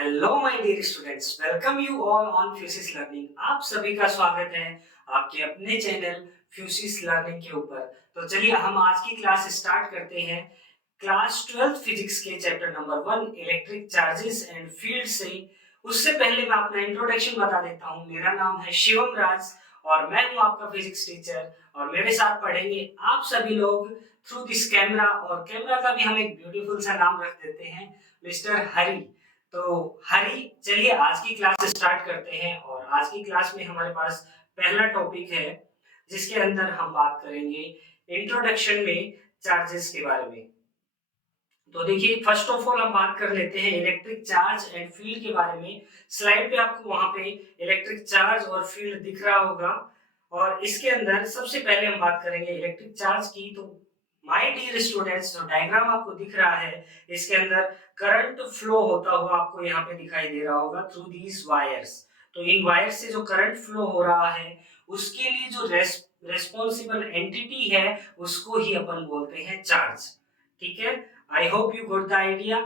Hello my dear students, welcome you all on Fusis learning. आप सभी का स्वागत है आपके अपने चैनल फ्यूसिस लर्निंग के ऊपर। तो चलिए हम आज की क्लास स्टार्ट करते हैं। क्लास 12th फिजिक्स के chapter number 1 electric charges and field से। उससे पहले मैं अपना इंट्रोडक्शन बता देता हूँ। मेरा नाम है शिवम राज और मैं हूँ आपका फिजिक्स टीचर और मेरे साथ पढ़ेंगे आप सभी लोग थ्रू दिस कैमरा। और कैमरा का भी हम एक ब्यूटीफुल सा नाम रख देते हैं, मिस्टर हरी। तो हरी, चलिए आज की क्लास स्टार्ट करते हैं। और आज की क्लास में हमारे पास पहला टॉपिक है जिसके अंदर हम बात करेंगे इंट्रोडक्शन में चार्जेस के बारे में। तो देखिए, फर्स्ट ऑफ ऑल हम बात कर लेते हैं इलेक्ट्रिक चार्ज एंड फील्ड के बारे में। स्लाइड पे आपको वहां पे इलेक्ट्रिक चार्ज और फील्ड दिख रहा होगा। और इसके अंदर सबसे पहले हम बात करेंगे इलेक्ट्रिक चार्ज की। तो माय डियर स्टूडेंट्स, जो डायग्राम आपको दिख रहा है इसके अंदर करंट फ्लो होता हुआ आपको यहाँ पे दिखाई दे रहा होगा थ्रू दीज वायर्स। तो इन वायर्स से जो करंट फ्लो हो रहा है उसके लिए जो रेस्पॉन्सिबल एंटिटी है उसको ही अपन बोलते हैं चार्ज। ठीक है, आई hope you got the idea.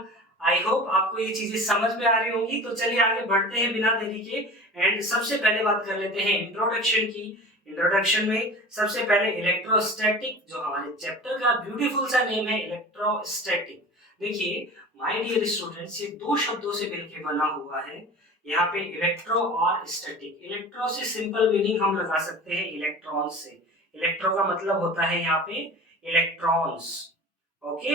I hope आपको ये चीजें समझ में आ रही होंगी। तो चलिए आगे बढ़ते हैं बिना देरी के। एंड सबसे पहले बात कर लेते हैं इंट्रोडक्शन की। इंट्रोडक्शन में सबसे पहले इलेक्ट्रोस्टैटिक, जो हमारे चैप्टर का ब्यूटीफुल सा नेम है इलेक्ट्रोस्टैटिक। देखिए माय डियर स्टूडेंट्स, ये दो शब्दों से मिलकर बना हुआ है। यहाँ पे इलेक्ट्रो और स्टैटिक। इलेक्ट्रो से सिंपल मीनिंग हम लगा सकते हैं इलेक्ट्रॉन से। इलेक्ट्रो का मतलब होता है यहाँ पे इलेक्ट्रॉन्स। ओके,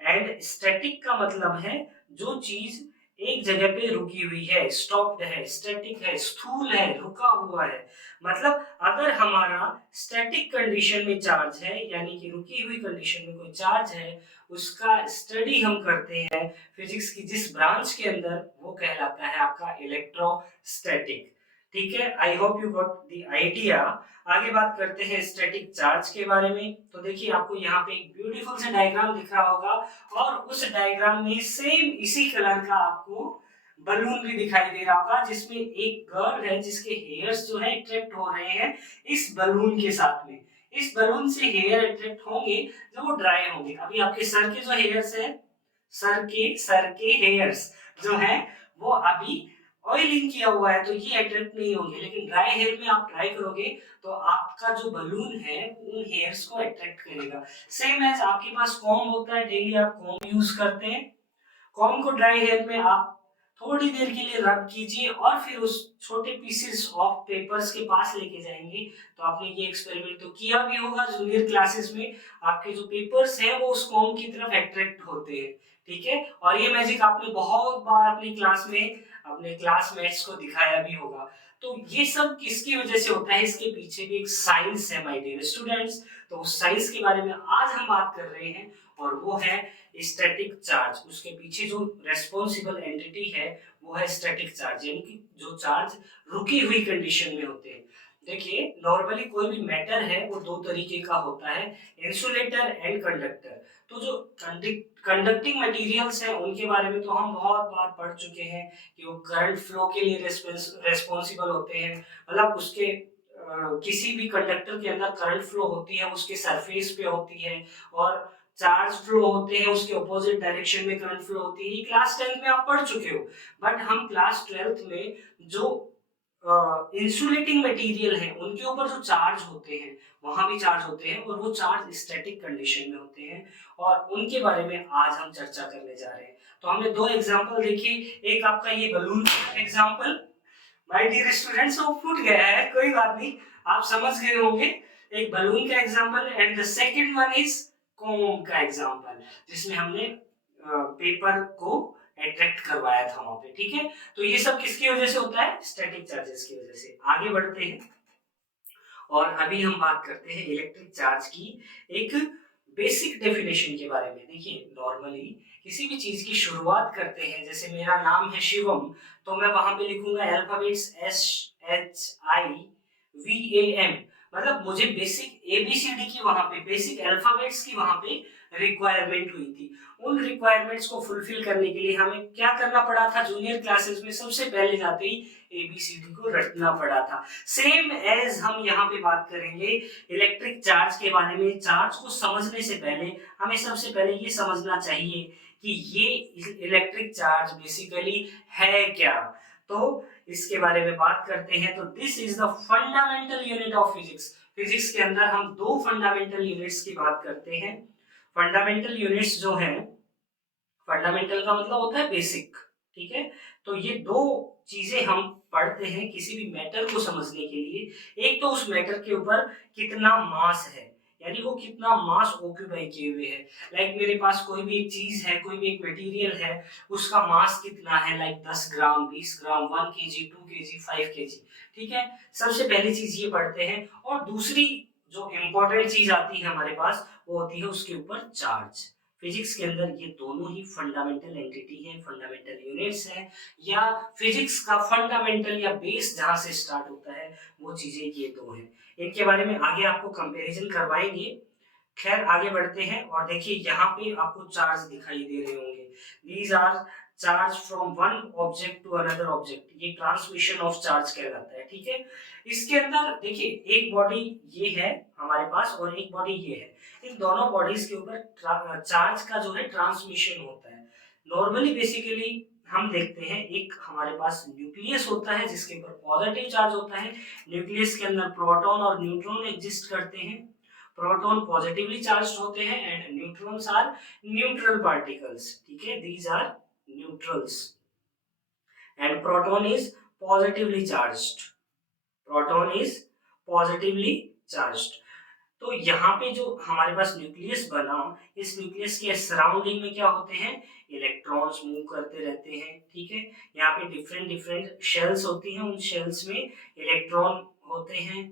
एंड स्टैटिक का मतलब है जो चीज एक जगह पे रुकी हुई है, स्टॉप्ड है, स्टैटिक है, स्थूल है, रुका हुआ है। मतलब अगर हमारा स्टैटिक कंडीशन में चार्ज है, यानी कि रुकी हुई कंडीशन में कोई चार्ज है, उसका स्टडी हम करते हैं फिजिक्स की जिस ब्रांच के अंदर, वो कहलाता है आपका इलेक्ट्रोस्टैटिक। ठीक है, आई hope you got the idea. आगे बात करते हैं स्टैटिक चार्ज के बारे में। तो देखिए आपको यहाँ पे एक ब्यूटीफुल सा डायग्राम दिख रहा होगा और उस डायग्राम में सेम इसी कलर का आपको बलून भी दिखाई दे रहा होगा, जिसमें एक गर्ल है जिसके हेयर्स जो है अट्रैक्ट हो रहे हैं इस बलून के साथ में। इस बलून से हेयर अट्रैक्ट होंगे जब वो ड्राई होंगे। अभी आपके सर के जो हेयर्स है, सर के हेयर्स जो है वो अभी ऑयलिंग किया हुआ है तो ये अट्रैक्ट नहीं होंगे। लेकिन ड्राई हेयर में आप ट्राई करोगे तो आपका जो बलून है उन हेयर्स को अट्रैक्ट करेगा। सेम एज आपके पास कॉम्ब होता है, डेली आप कॉम्ब यूज करते हैं। कॉम्ब को ड्राई हेयर में आप थोड़ी देर के लिए रब कीजिए और फिर उस छोटे पीसेस ऑफ पेपर्स के पास लेके जाएंगे। तो आपने ये एक्सपेरिमेंट तो किया भी होगा जूनियर क्लासेस में। आपके जो पेपर्स हैं वो उस कॉम्ब की तरफ अट्रैक्ट होते हैं। ठीक है, और ये मैजिक आपने बहुत बार अपनी क्लास में अपने क्लासमेट्स को दिखाया भी होगा। तो ये सब किसकी वजह से होता है, इसके पीछे भी एक साइंस है माय डियर स्टूडेंट्स। तो उस साइंस के बारे में आज हम बात कर रहे हैं और वो है स्टैटिक चार्ज। उसके पीछे जो रेस्पॉन्सिबल एंटिटी है वो है स्टैटिक चार्ज, यानी कि जो चार्ज रुकी हुई कंडीशन में होते हैं। देखिए नॉर्मली कोई भी मैटर है वो दो तरीके का होता है, इंसुलेटर एंड कंडक्टर। तो जो कंडक्टिंग मटेरियल्स हैं उनके बारे में तो हम बहुत बार पढ़ चुके हैं कि वो करंट फ्लो के लिए रेस्पॉन्सिबल होते हैं। मतलब उसके किसी भी कंडक्टर के अंदर करंट फ्लो होती है उसके सरफेस पे होती है, और चार्ज फ्लो होते हैं उसके ऑपोजिट डायरेक्शन में करंट फ्लो होती है। ये क्लास 10th में आप पढ़ चुके हो। बट हम क्लास 12th में जो इंसुलेटिंग मटेरियल है उनके ऊपर जो चार्ज होते हैं वहां भी चार्ज होते हैं और वो चार्ज स्टैटिक कंडीशन में होते हैं, और उनके बारे में आज हम चर्चा करने जा रहे हैं। तो हमने दो एग्जांपल देखी। एक आपका ये balloon example, my dear students, वो फूट गया है, कोई बात नहीं, आप समझ गए होंगे। एक बलून का example and the second one is comb का एग्जांपल, जिसमें हमने पेपर को अट्रैक्ट करवाया था वहां पे। ठीक है, तो ये सब किसकी वजह से होता है, स्टैटिक चार्जेस की वजह से। आगे बढ़ते हैं और अभी हम बात करते हैं इलेक्ट्रिक चार्ज की एक बेसिक डेफिनेशन के बारे में। देखिए नॉर्मली किसी भी चीज की शुरुआत करते हैं, जैसे मेरा नाम है शिवम, तो मैं वहां पे लिखूंगा अल्फाबेट्स SHIVAM। मतलब मुझे बेसिक ABCD की वहां पे बेसिक अल्फाबेट्स की वहां पे रिक्वायरमेंट हुई थी। उन रिक्वायरमेंट्स को फुलफिल करने के लिए हमें क्या करना पड़ा था, जूनियर क्लासेस में सबसे पहले जाते ही ABCD को रटना पड़ा था। सेम एज हम यहाँ पे बात करेंगे इलेक्ट्रिक चार्ज के बारे में। चार्ज को समझने से पहले हमें सबसे पहले ये समझना चाहिए कि ये इलेक्ट्रिक चार्ज बेसिकली है क्या। तो इसके बारे में बात करते हैं। तो this is the fundamental unit of physics. Physics के अंदर हम दो फंडामेंटल यूनिट्स की बात करते हैं। फंडामेंटल यूनिट्स जो हैं, फंडामेंटल का मतलब होता है बेसिक, ठीक है। तो ये दो चीजें हम पढ़ते हैं किसी भी मैटर को समझने के लिए। एक तो उस मैटर के ऊपर कितना मास है, यानी वो कितना मास ऑक्यूपाई किए हुए है। लाइक मेरे पास कोई भी एक चीज है, कोई भी एक मटेरियल है, उसका मास कितना है, लाइक 10 ग्राम, 20 ग्राम, 1 केजी, 2 केजी, 5 केजी, ठीक है। सबसे पहली चीज ये पढ़ते हैं। और दूसरी जो इंपॉर्टेंट चीज आती है हमारे पास, वो होती है उसके ऊपर चार्ज। फिजिक्स के अंदर ये दोनों ही फंडामेंटल एंटिटी है, फंडामेंटल यूनिट्स है, या फिजिक्स का फंडामेंटल या बेस जहां से स्टार्ट होता है वो चीजें ये दो हैं। इनके बारे में आगे आपको कंपैरिजन करवाएंगे। खैर आगे बढ़ते हैं और देखिए यहाँ पे आपको चार्ज दिखाई दे रहे होंगे। These are charge from one object to another object, ये ट्रांसमिशन ऑफ चार्ज कहलाता है, ठीक है। इसके अंदर देखिए एक बॉडी ये है हमारे पास और एक बॉडी ये है। इन दोनों बॉडीज के ऊपर चार्ज का जो है ट्रांसमिशन होता है। नॉर्मली बेसिकली हम देखते हैं एक हमारे पास न्यूक्लियस होता है जिसके ऊपर पॉजिटिव चार्ज होता है। न्यूक्लियस के अंदर प्रोटॉन और न्यूट्रॉन एग्जिस्ट करते हैं। प्रोटॉन पॉजिटिवली चार्ज्ड होते हैं and neutrons are neutral particles, ठीक है, these are neutrals. And proton is positively charged, proton is positively charged. तो यहाँ पे जो हमारे पास न्यूक्लियस बना, इस न्यूक्लियस के सराउंडिंग में क्या होते हैं, इलेक्ट्रॉन्स मूव करते रहते हैं, ठीक है। यहाँ पे डिफरेंट डिफरेंट शेल्स होती हैं, उन शेल्स में इलेक्ट्रॉन होते हैं।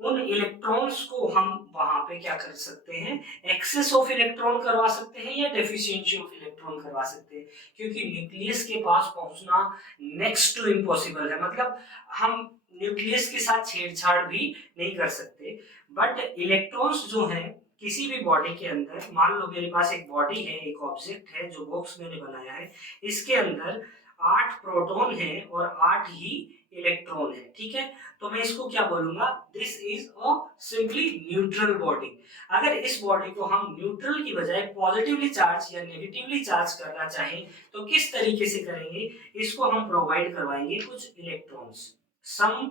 उन इलेक्ट्रॉन्स को हम वहां पे क्या कर सकते हैं, एक्सेस ऑफ इलेक्ट्रॉन करवा सकते हैं या डेफिशिएंसी ऑफ इलेक्ट्रॉन करवा सकते हैं, क्योंकि न्यूक्लियस के पास पहुंचना नेक्स्ट टू इम्पॉसिबल है। मतलब हम न्यूक्लियस के साथ छेड़छाड़ भी नहीं कर सकते। बट इलेक्ट्रॉन्स जो हैं किसी भी बॉडी के अंदर, मान लो मेरे पास एक बॉडी है, एक ऑब्जेक्ट है जो बॉक्स मैंने बनाया है, इसके अंदर 8 प्रोटॉन है और 8 ही इलेक्ट्रॉन है, ठीक है। तो मैं इसको क्या बोलूंगा, this is a simply neutral body. अगर इस बॉडी को हम न्यूट्रल की बजाय पॉजिटिवली चार्ज या नेगेटिवली चार्ज करना चाहें तो किस तरीके से करेंगे, इसको हम प्रोवाइड करवाएंगे कुछ इलेक्ट्रॉन्स, सम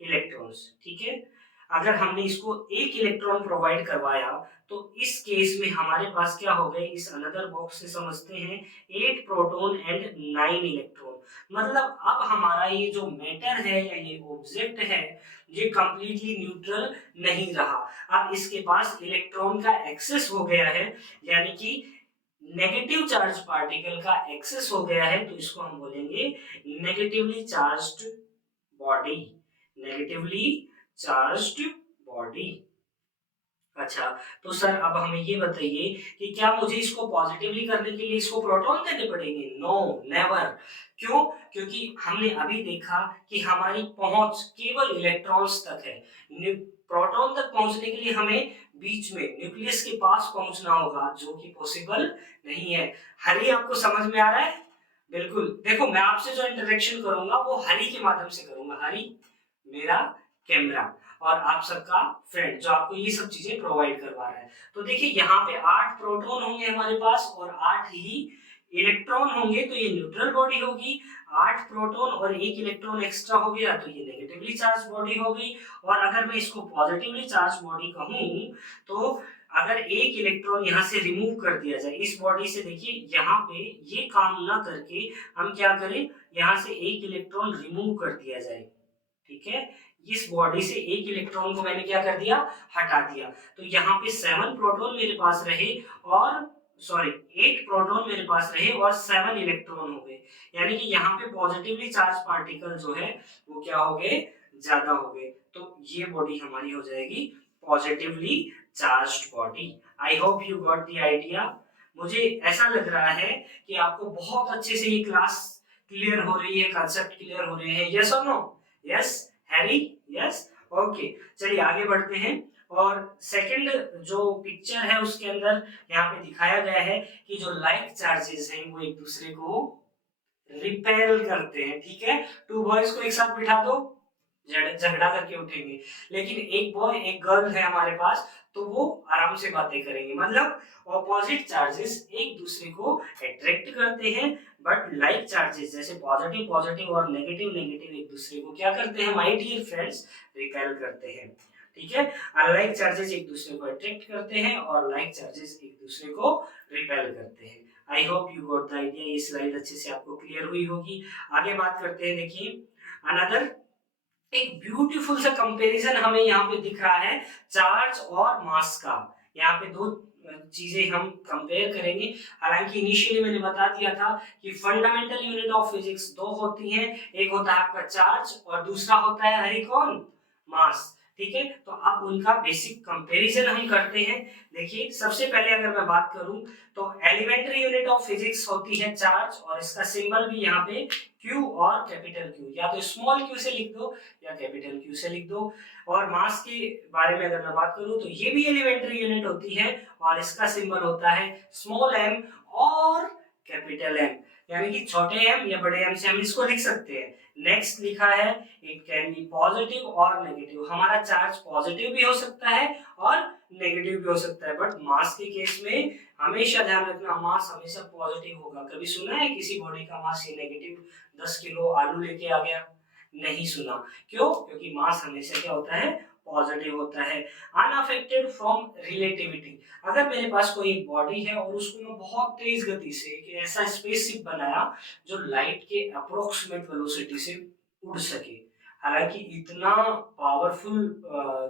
इलेक्ट्रॉन्स, ठीक है। अगर हमने इसको एक इलेक्ट्रॉन प्रोवाइड करवाया तो इस केस में हमारे पास क्या हो गए, इस अनदर बॉक्स से समझते हैं 8 प्रोटॉन एंड 9 इलेक्ट्रॉन। मतलब अब हमारा ये जो मैटर है या ये ऑब्जेक्ट है ये कंप्लीटली न्यूट्रल नहीं रहा। अब इसके पास इलेक्ट्रॉन का एक्सेस हो गया है, यानी कि नेगेटिव चार्ज पार्टिकल का एक्सेस हो गया है, तो इसको हम बोलेंगे negatively charged body, negatively charged body. अच्छा, तो सर अब हमें ये बताइए कि क्या मुझे इसको पॉजिटिवली करने के लिए इसको प्रोटॉन देने पड़ेंगे? No, never. क्यों? क्योंकि हमने अभी देखा कि हमारी पहुंच केवल इलेक्ट्रॉन्स तक है। प्रोटॉन तक पहुंचने के लिए हमें बीच में न्यूक्लियस के पास पहुंचना होगा, जो कि पॉसिबल नहीं है। हरी आपको समझ में आ रहा है? बिल्कुल। देखो मैं आपसे जो इंटरेक्शन करूंगा वो हरी के माध्यम से करूंगा। हरी मेरा कैमरा और आप सबका फ्रेंड जो आपको ये सब चीजें प्रोवाइड करवा रहा है। तो देखिए यहाँ पे 8 प्रोटॉन होंगे हमारे पास और 8 ही इलेक्ट्रॉन होंगे, तो ये न्यूट्रल बॉडी होगी। 8 प्रोटॉन और 1 इलेक्ट्रॉन एक्स्ट्रा हो गया तो ये नेगेटिवली चार्ज बॉडी होगी। और अगर मैं इसको पॉजिटिवली चार्ज बॉडी कहूँ तो अगर एक इलेक्ट्रॉन यहाँ से रिमूव कर दिया जाए इस बॉडी से, देखिए यहाँ पे ये काम ना करके हम क्या करें, यहाँ से एक इलेक्ट्रॉन रिमूव कर दिया जाए, ठीक है। इस बॉडी से एक इलेक्ट्रॉन को मैंने क्या कर दिया, हटा दिया। तो यहाँ पे 7 प्रोटॉन मेरे पास रहे और 8 प्रोटॉन मेरे पास रहे और 7 इलेक्ट्रॉन हो गए। यानी कि यहाँ पे पॉजिटिवली चार्ज पार्टिकल जो है वो क्या हो गए, ज्यादा हो गए। तो ये बॉडी हमारी हो जाएगी positively charged body. I hope you got the idea. मुझे ऐसा लग रहा है कि आपको बहुत अच्छे से ये क्लास क्लियर हो रही है, कंसेप्ट क्लियर हो रहे हैं। यस और no? Yes Harry, yes, okay. चलिए आगे बढ़ते हैं। और सेकंड जो पिक्चर है उसके अंदर यहाँ पे दिखाया गया है कि जो लाइक चार्जेस हैं वो एक दूसरे को रिपेल करते हैं, ठीक है। 2 बॉयज को एक साथ बिठा दो, झगड़ा करके उठेंगे। लेकिन एक बॉय एक गर्ल है हमारे पास, तो वो आराम से बातें करेंगे। मतलब ऑपोजिट चार्जेस एक दूसरे को अट्रैक्ट करते हैं, बट लाइक चार्जेस जैसे पॉजिटिव पॉजिटिव और नेगेटिव नेगेटिव एक दूसरे को क्या करते हैं माय डियर फ्रेंड्स, रिपेल करते हैं। ठीक है, अनलाइक चार्जेस एक दूसरे को अट्रैक्ट करते हैं और लाइक चार्जेस एक दूसरे को रिपेल करते हैं। आई hope you got the idea. ये स्लाइड अच्छे से आपको क्लियर हुई होगी। आगे बात करते हैं। देखिए अनदर एक ब्यूटीफुल सा कंपैरिजन हमें यहाँ पे दिख रहा है चार्ज और मास का। यहाँ पे दो चीजें हम कंपेयर करेंगे। हालांकि इनिशियली मैंने बता दिया था कि फंडामेंटल यूनिट ऑफ फिजिक्स दो होती हैं, एक होता है आपका चार्ज और दूसरा होता है हरी कौन, मास। ठीक है, तो अब उनका बेसिक कंपैरिजन हम करते हैं। देखिए सबसे पहले अगर मैं बात करूं तो एलिमेंट्री यूनिट ऑफ फिजिक्स होती है चार्ज, और इसका सिंबल भी यहाँ पे Q और कैपिटल Q, या तो स्मॉल q से लिख दो या कैपिटल Q से लिख दो। और मास के बारे में अगर मैं बात करूं तो ये भी एलिमेंट्री यूनिट होती है और इसका सिंबल होता है स्मॉल m और कैपिटल M, यानी कि छोटे m या बड़े m से हम इसको लिख सकते हैं। नेक्स्ट लिखा है इट कैन बी पॉजिटिव और नेगेटिव। हमारा चार्ज पॉजिटिव भी हो सकता है और नेगेटिव भी हो सकता है, बट मास के केस में हमेशा ध्यान रखना मास हमेशा पॉजिटिव होगा। कभी सुना है किसी बॉडी का मास ये नेगेटिव 10 किलो आलू लेके आ गया? नहीं सुना। क्यों? क्योंकि मास हमेशा क्या होता है, पॉजिटिव होता है। Unaffected from relativity. अगर मेरे पास कोई बॉडी है और उसको मैं बहुत तेज गति से एक ऐसा स्पेसशिप बनाया जो लाइट के अप्रोक्सीमेट वेलोसिटी से उड़ सके, हालांकि इतना पावरफुल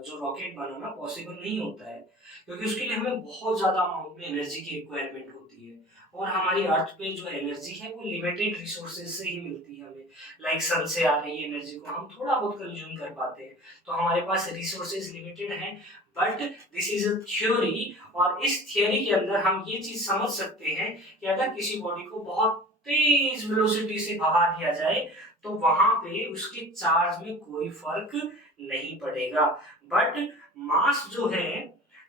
जो रॉकेट बनाना पॉसिबल नहीं होता है, क्योंकि उसके लिए हमें बहुत ज्यादा अमाउंट में एनर्जी की रिक्वायरमेंट होती है, और हमारी अर्थ पे जो एनर्जी है वो लिमिटेड रिसोर्सेज से ही मिलती है हमें। लाइक सन से आ रही एनर्जी को हम थोड़ा बहुत कंज्यूम कर पाते हैं, तो हमारे पास रिसोर्सेज लिमिटेड हैं। But this is a theory, और इस थ्योरी के अंदर हम ये चीज समझ सकते हैं कि अगर किसी बॉडी को बहुत तेज वेलोसिटी से भगा दिया जाए तो वहां पे उसके चार्ज में कोई फर्क नहीं पड़ेगा। बट मास जो है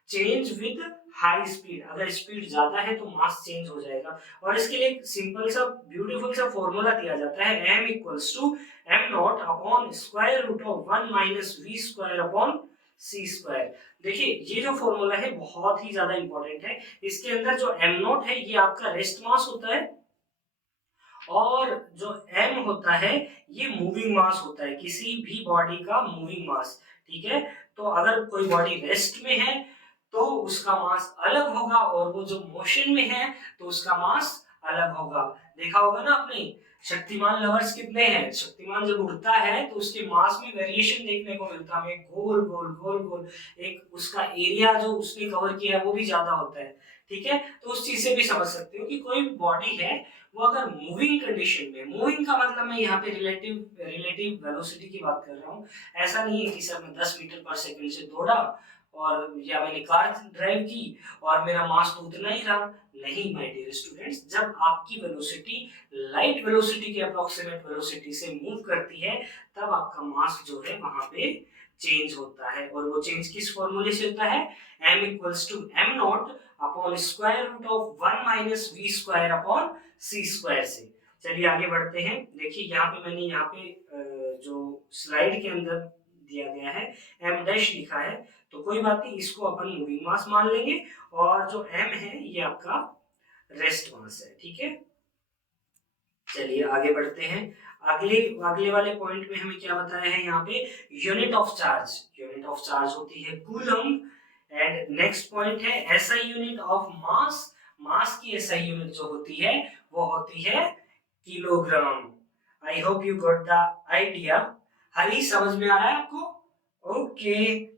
चेंज विद हाई स्पीड, अगर स्पीड ज्यादा है तो मास चेंज हो जाएगा। और इसके लिए एक सिंपल सा ब्यूटीफुल सा फॉर्मूला दिया जाता है, m equals to m nought upon square root of 1 minus v square upon c square. देखिए ये जो फॉर्मूला है बहुत ही ज्यादा इंपॉर्टेंट है। इसके अंदर जो m नॉट है ये आपका रेस्ट मास होता है, और जो m होता है ये मूविंग मास होता है, किसी भी बॉडी का मूविंग मास। ठीक है, तो अगर कोई बॉडी रेस्ट में है तो उसका मास अलग होगा, और वो जो मोशन में है तो उसका मास अलग होगा। देखा होगा ना आपने, शक्तिमान लवर्स कितने हैं, शक्तिमान जब उड़ता है तो उसके मास में वेरिएशन देखने को मिलता है, गोल गोल गोल गोल, एक उसका एरिया जो उसने कवर किया है वो भी ज्यादा होता है। ठीक है, तो उस चीज से भी समझ सकते हो कि कोई बॉडी है वो अगर मूविंग कंडीशन में, मूविंग का मतलब मैं यहाँ पे रिलेटिव रिलेटिव वेलोसिटी की बात कर रहा हूँ। ऐसा नहीं है कि सर मैं 10 मीटर पर सेकंड से दौड़ा और या मैंने कार ड्राइव की और मेरा मास तो उतना ही रहा। नहीं माय डियर स्टूडेंट्स, जब आपकी वेलोसिटी लाइट वेलोसिटी के अप्रोक्सीमेट वेलोसिटी से मूव करती है तब आपका मास जो है वहां पे चेंज होता है, और वो चेंज किस फॉर्मूले से होता है, m equals to m nought upon square root of 1 minus v square upon c square से। चलिए आगे बढ़ते हैं। देखिए यहाँ पे मैंने यहाँ पे जो स्लाइड के अंदर दिया गया है m डैश लिखा है, तो कोई बात नहीं, इसको अपन मूविंग मास मान लेंगे, और जो m है ये आपका रेस्ट मास है। ठीक है, चलिए आगे बढ़ते हैं। अगले अगले वाले पॉइंट में हमें क्या बताया है यहाँ पे, unit of charge. Unit of charge होती है कूलम। एंड नेक्स्ट पॉइंट है SI unit of mass. Mass की एसआई यूनिट जो होती है वो होती है kilogram. I hope you got the idea. हरी समझ में आ रहा है आपको? ओके,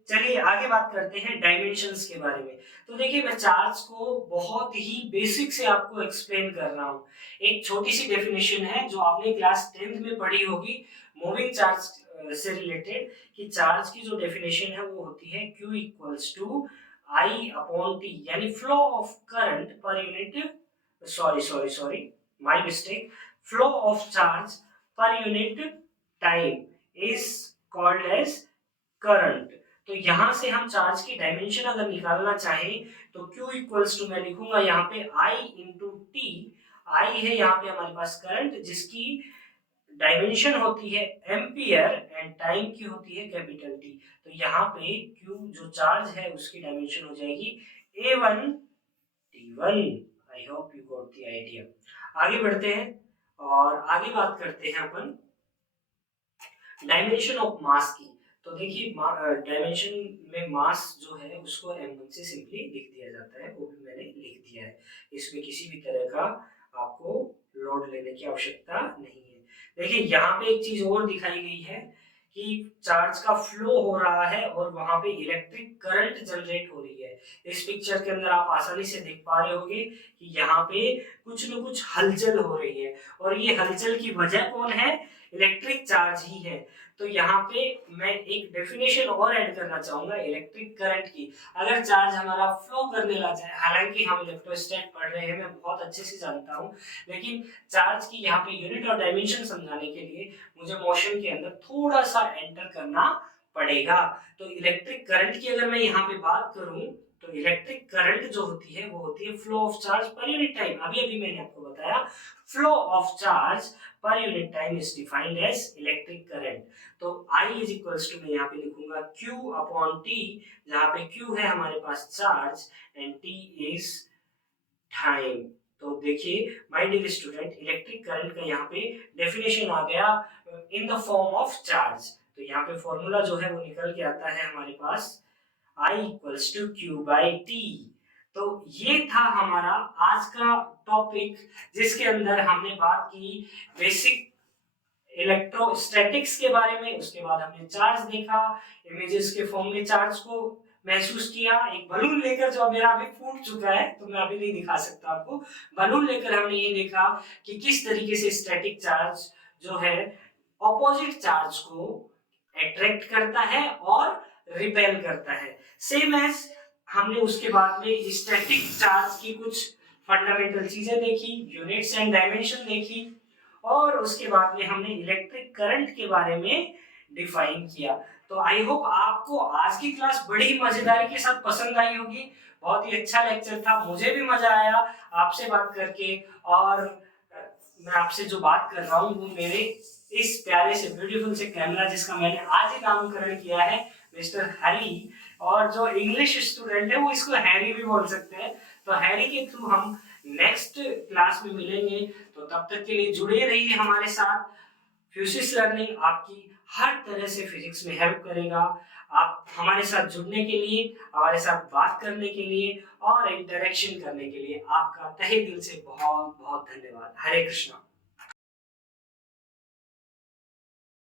चलिए आगे बात करते हैं डायमेंशंस के बारे में। तो देखिए मैं चार्ज को बहुत ही बेसिक से आपको एक्सप्लेन कर रहा हूँ। एक छोटी सी डेफिनेशन है जो आपने क्लास 10th में पढ़ी होगी मूविंग चार्ज से रिलेटेड, कि चार्ज की जो डेफिनेशन है वो होती है Q equals to I upon T, यानी flow of current per unit, sorry my mistake, flow of charge per unit time is called as current. तो यहां से हम चार्ज की डायमेंशन अगर निकालना चाहें तो Q इक्वल्स टू मैं लिखूंगा यहाँ पे I इंटू टी। आई है यहाँ पे हमारे पास करंट, जिसकी डायमेंशन होती है एम्पियर एंड टाइम की होती है कैपिटल टी। तो यहाँ पे Q जो चार्ज है उसकी डायमेंशन हो जाएगी A1 T1। I hope you got the idea. आगे बढ़ते हैं और आगे बात करते हैं अपन डायमेंशन ऑफ मास की। तो देखिए डायमेंशन में मास जो है उसको m1 से सिंपली लिख दिया जाता है, वो भी मैंने लिख दिया है। इसमें किसी भी तरह का आपको लोड लेने की आवश्यकता नहीं है। देखिए यहाँ पे एक चीज और दिखाई गई है कि चार्ज का फ्लो हो रहा है और वहां पे इलेक्ट्रिक करंट जनरेट हो रही है। इस पिक्चर के अंदर आप आसानी से देख पा रहे होंगे कि यहाँ पे कुछ न कुछ हलचल हो रही है और ये हलचल की वजह कौन है? इलेक्ट्रिक चार्ज ही है। तो यहाँ पे मैं एक डेफिनेशन और ऐड करना चाहूंगा इलेक्ट्रिक करंट की। अगर चार्ज हमारा फ्लो करने लग जाए, हालांकि हम इलेक्ट्रोस्टैट पढ़ रहे हैं, मैं बहुत अच्छे से जानता हूँ, लेकिन चार्ज की यहाँ पे यूनिट और डायमेंशन समझाने के लिए मुझे मोशन के अंदर थोड़ा सा एंटर करना पड़ेगा। तो इलेक्ट्रिक करंट की अगर मैं यहाँ पे बात करूं तो इलेक्ट्रिक करंट जो होती है वो होती है flow of charge per unit time. अभी मैंने आपको बताया flow of charge per unit time is defined as electric current. तो I इज इक्वल्स टू मैं यहाँ पे लिखूंगा Q अपॉन T, जहाँ पे Q है हमारे पास charge and T is time. तो देखिए my dear student, electric current का यहाँ पे डेफिनेशन आ गया in the form of charge. तो यहाँ पे फॉर्मूला जो है वो निकल के आता है हमारे पास I equals to Q by T। तो ये था हमारा आज का टॉपिक, जिसके अंदर हमने बात की बेसिक इलेक्ट्रोस्टैटिक्स के बारे में। उसके बाद हमने चार्ज देखा, इमेजेस के फॉर्म में चार्ज को महसूस किया। एक बलून लेकर, जो मेरा अभी फूट चुका है तो मैं अभी नहीं दिखा सकता आपको, बलून लेकर हमने ये देखा कि किस तरीके से स्टैटिक चार्ज जो है ऑपोजिट चार्ज को अट्रैक्ट करता है और रिपेल करता है। सेम एज हमने उसके बाद में स्टैटिक चार्ज की कुछ फंडामेंटल चीजें देखी, यूनिट्स एंड डायमेंशन देखी, और उसके बाद में हमने इलेक्ट्रिक करंट के बारे में डिफाइन किया। तो आई होप आपको आज की क्लास बड़ी ही मजेदारी के साथ पसंद आई होगी। बहुत ही अच्छा लेक्चर था, मुझे भी मजा आया आपसे बात करके। और मैं आपसे जो बात कर रहा हूँ वो मेरे इस प्यारे से ब्यूटीफुल से कैमरा, जिसका मैंने आज ही नामकरण किया है मिस्टर हैरी, और जो इंग्लिश स्टूडेंट है वो इसको हैरी भी बोल सकते हैं। तो हैरी के थ्रू हम नेक्स्ट क्लास में मिलेंगे। तो तब तक के लिए जुड़े रहिए हमारे साथ। फ्यूसिस लर्निंग आपकी हर तरह से फिजिक्स में हेल्प करेगा। आप हमारे साथ जुड़ने के लिए, हमारे साथ बात करने के लिए और इंटरेक्शन करने के लिए आपका तहे दिल से बहुत बहुत धन्यवाद। हरे कृष्णा।